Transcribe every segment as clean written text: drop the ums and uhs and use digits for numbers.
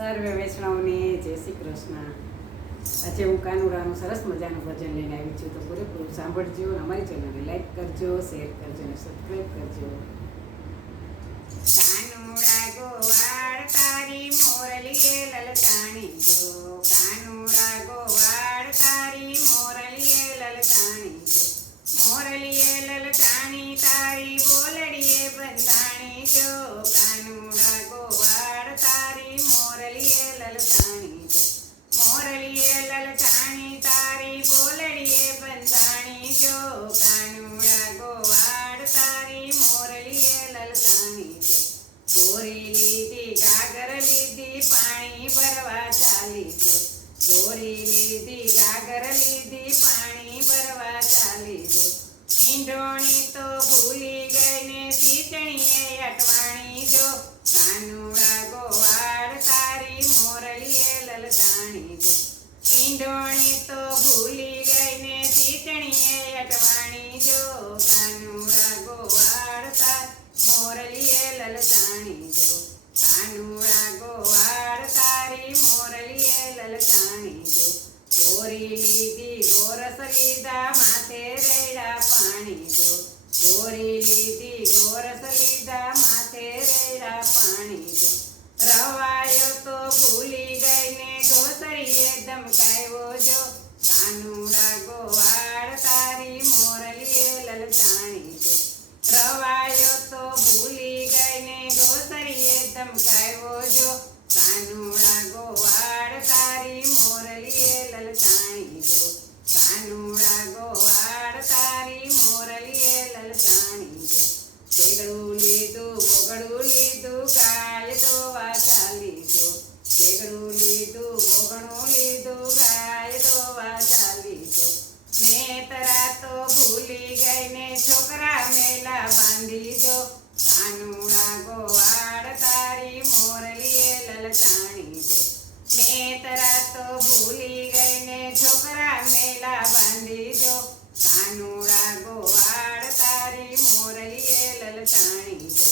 સર્વે વૈષ્ણવને જય શ્રી કૃષ્ણ. આજે હું કાનુડાનું સરસ મજાનું ભજન લઈને આવી છું, તો પૂરેપૂરું સાંભળજો. અમારી ચેનલને લાઈક કરજો, શેર કરજો અને સબસ્ક્રાઈબ કરજો. કાનુડા ગોવાળ તારી મોરલીએ લલચાણી જો, કાનુડા ગોવાળ તારી મોરલીએ લલચાણી જો, મોરલીએ લલચાણી તારી બોલડીએ બંધાણી જો, કાનુડા ગોવાળ તારી મોરલીએ લલચાણી જો, મોરલીએ લલચાણી તારી બોલડીએ બંધાણી જો, કાનુડા ગોવાળ તારી મોરલીએ લલચાણી જો, ગોરી લીધી ગાગર લીધી પાણી ભરવા ચાલી જો, ગોરી લીધી ગાગર લીધી પાણી ભરવા ચાલી જો, ઈંઢોણી તો ભૂલી ગઈ ને સીટણીએ અટવાણી જો, કાનુડા ગોવાળ તારી મોરલીએ લલચાણી જો, ઈંઢોણી તો ભૂલી ગઈ ને સીટણીએ અટવાણી જો, કાનુડા ગોવાળ તારી મોરલીએ લલચાણી જો, કાનુડા ગોવાળ તારી મોરલીએ લલચાણી જો, ગોરી લીધી ગોરસ લીધા માથે રેડા પાણી જો, ગોરી લીધી ગોરસ લીધા માથે રેડા પાણી જો, રવાયો તો ભૂલી ગઈ ને ઘોસરીએ ધમકાવ્યો જો, કાનુડા ગોવાળ તારી મોરલીએ લલચાણી જો, રવાયો તો ભૂલી ગઈ ને ઘોસરીએ ધમકાવ્યો જો, કાનુડા ગોવાળ તારી મોરલીએ લલચાણી જો, કાનુડા ગોવાળ તારી મોરલીએ લલચાણી જો, તેગડું લીધું બોગડું લીધું ગાય દોવા ચાલી જો, તેગડું લીધું બોગણું લીધું ગાય દોવા ચાલી જો, નેતરા તો ભૂલી ગઈ ને છોકરા મેલા બાંધી જો, કાનુડા ગોવાળ તારી મોરલીએ લલચાણી જો, નેતરા તો ભૂલી ગઈ ને છોકરા મેલા બાંધી જો, કાનુડા ગોવાળ તારી મોરલીએ લલચાણી જો,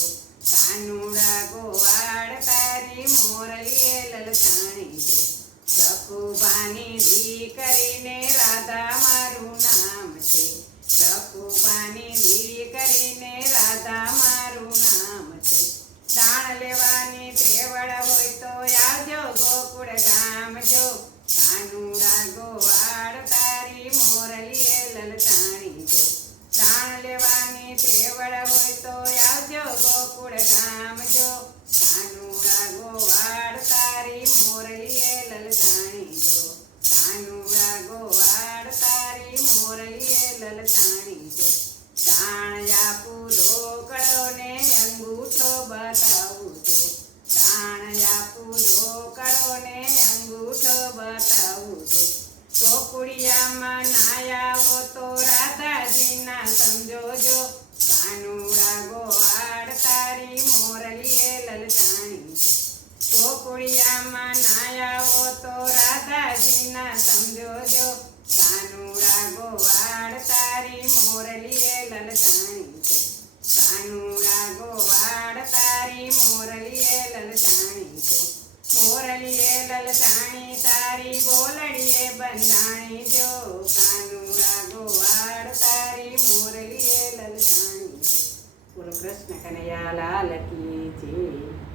કાનુડા ગોવાળ તારી મોરલીએ લલચાણી જો, સખુબાની દીકરીને રાધા મારું નામ છે, સખુબાની દીકરીને રાધા મારું નામ છે, દાણ લેવાની ત્રેવડ હોય તો આવજો ગોકુળ ગામ જો, કાનુડા ગોવાળ તારી મોરલીએ લલચાણી જો, દાણ લેવાની ત્રેવડ હોય તો આવજો ગોકુળ ગામ જો, કાનુડા ગોવાળ તારી મોરલીએ લલચાણી જો, કાનુડા ગોવાળ તારી મોરલીએ લલચાણી જો, દાણ આપું ઢોકળો ને અંગૂઠો બતાવું જો, દાણ આપું ઢોકળો ને અંગૂઠો બતાવું જો, ગોકુળિયામાં નાયાવો તો રાધાજીના સમજો જો, કાનુડા ગોવાળ તારી મોરલીએ લલચાણી જો, ગોકુળિયામાં નાયાવો તો રાધાજીના સમજો જો, કાનુડા ગોવાળ તારી મોરલીએ લલચાણી જો, કાનુડા ગોવાળ તારી મોરલીએ લલચાણી જો, મોરલીએ લલચાણી તારી બોલડીએ બંધાણી જો, કાનુડા ગોવાળ તારી મોરલીએ લલચાણી જો. બોલો કૃષ્ણ કનૈયા લાલ કી જય.